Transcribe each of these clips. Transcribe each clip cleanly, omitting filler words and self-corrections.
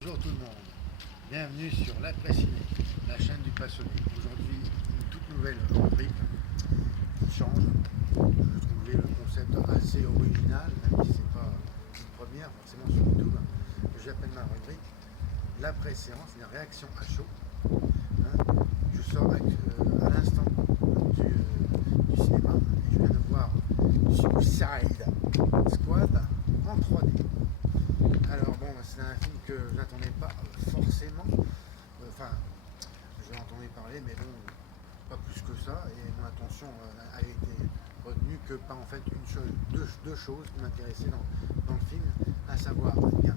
Bonjour tout le monde, bienvenue sur l'après-ciné, la chaîne du passionné. Aujourd'hui, une toute nouvelle rubrique qui change. Je trouvais le concept assez original, même si c'est pas une première forcément sur YouTube. J'appelle ma rubrique l'après-séance, la réaction à chaud. Je sors à l'instant du cinéma et je viens de voir Suicide Squad en 3D. Alors bon, c'est un film que je n'attendais pas forcément. Enfin, je l'entendais parler, mais bon, pas plus que ça. Et mon attention a été retenue que par en fait deux choses qui m'intéressaient dans le film, à savoir bien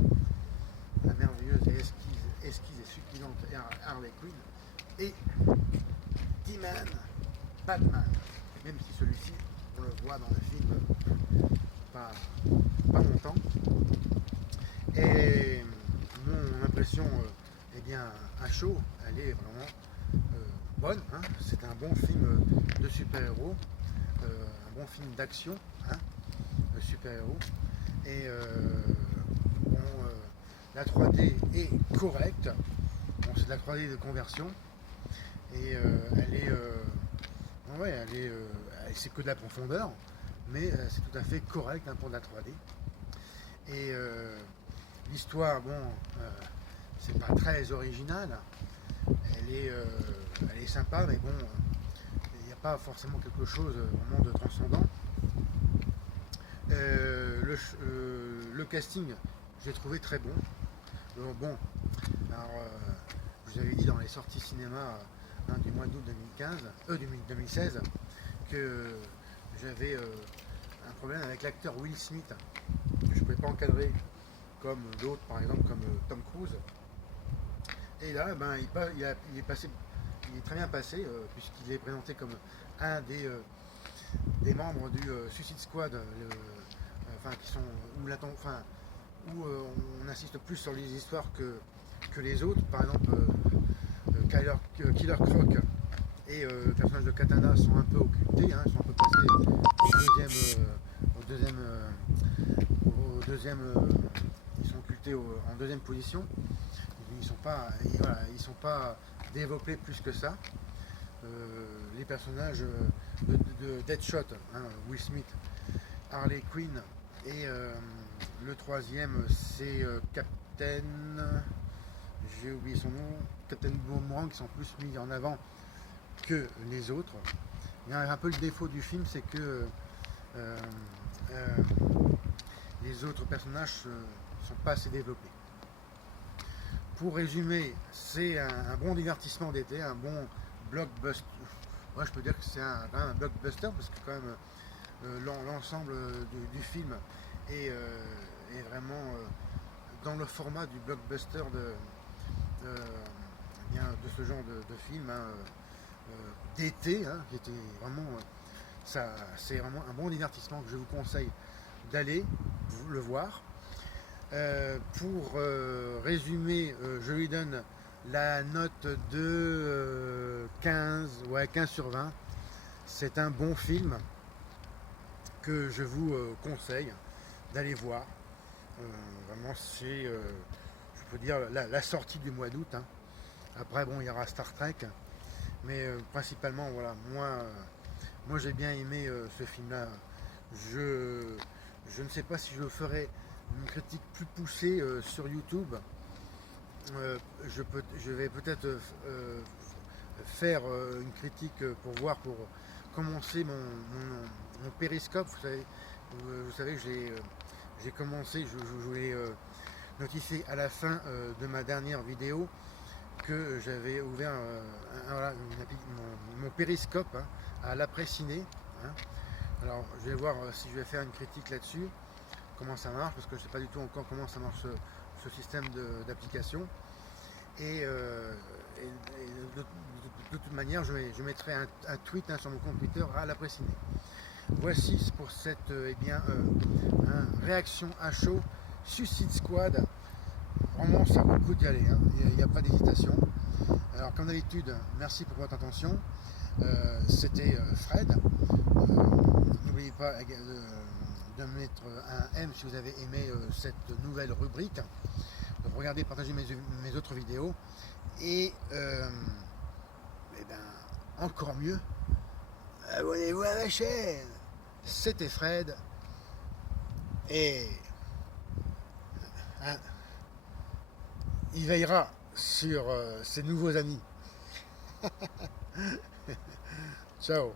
la merveilleuse et esquisse et succulente Harley Quinn et T-Man, Batman. Même si celui-ci, on le voit dans le film pas longtemps. Et mon impression, eh bien, à chaud, elle est vraiment bonne. C'est un bon film de super-héros, un bon film d'action, de super-héros. Et bon, la 3D est correcte. Bon, c'est de la 3D de conversion. Et c'est que de la profondeur, mais c'est tout à fait correct pour de la 3D. Et l'histoire, bon, c'est pas très original. Elle est sympa, mais bon, il n'y a pas forcément quelque chose vraiment de transcendant. Le casting, j'ai trouvé très bon. Bon, alors, je vous avais dit dans les sorties cinéma du mois d'août 2016 que j'avais un problème avec l'acteur Will Smith, que je ne pouvais pas encadrer comme d'autres, par exemple comme Tom Cruise. Et là, ben, il est très bien passé, puisqu'il est présenté comme un des membres du Suicide Squad, qui sont, où on insiste plus sur les histoires que les autres. Par exemple, Killer Croc et le personnage de Katana sont un peu occultés, ils sont un peu passés au deuxième, ils sont occultés en deuxième position. Ils sont pas développés plus que ça. Les personnages de Deadshot, Will Smith, Harley Quinn et le troisième c'est Captain, j'ai oublié son nom, Captain Boomerang, qui sont plus mis en avant que les autres. Il y a un peu le défaut du film, c'est que les autres personnages ne sont pas assez développés. Pour résumer, c'est un bon divertissement d'été, un bon blockbuster. Moi, je peux dire que c'est quand même un blockbuster, parce que quand même l'ensemble du film est vraiment dans le format du blockbuster de ce genre de film d'été, qui était vraiment c'est vraiment un bon divertissement que je vous conseille d'aller le voir. Pour résumer, je lui donne la note de 15 sur 20. C'est un bon film que je vous conseille d'aller voir. Vraiment, c'est, je peux dire, la sortie du mois d'août. Après, bon, il y aura Star Trek, mais principalement, voilà, moi j'ai bien aimé ce film-là. Je ne sais pas si je ferai une critique plus poussée sur YouTube. Je vais peut-être faire une critique pour commencer mon périscope. Vous savez que j'ai commencé, je voulais notifier à la fin de ma dernière vidéo que j'avais ouvert mon périscope à l'après-ciné. Alors je vais voir si je vais faire une critique là-dessus, comment ça marche, parce que je ne sais pas du tout encore comment ça marche ce système d'application. Et de toute manière, je mettrai un tweet sur mon compte Twitter à l'après-ciné. Voici pour cette réaction à chaud, Suicide Squad. Vraiment, ça vaut le coup d'y aller, il n'y a pas d'hésitation. Alors, comme d'habitude, merci pour votre attention. C'était Fred. N'oubliez pas de mettre un M si vous avez aimé cette nouvelle rubrique. regardez, partagez mes autres vidéos. Et, encore mieux, abonnez-vous à ma chaîne. C'était Fred. Et hein, il veillera sur ses nouveaux amis. Ciao.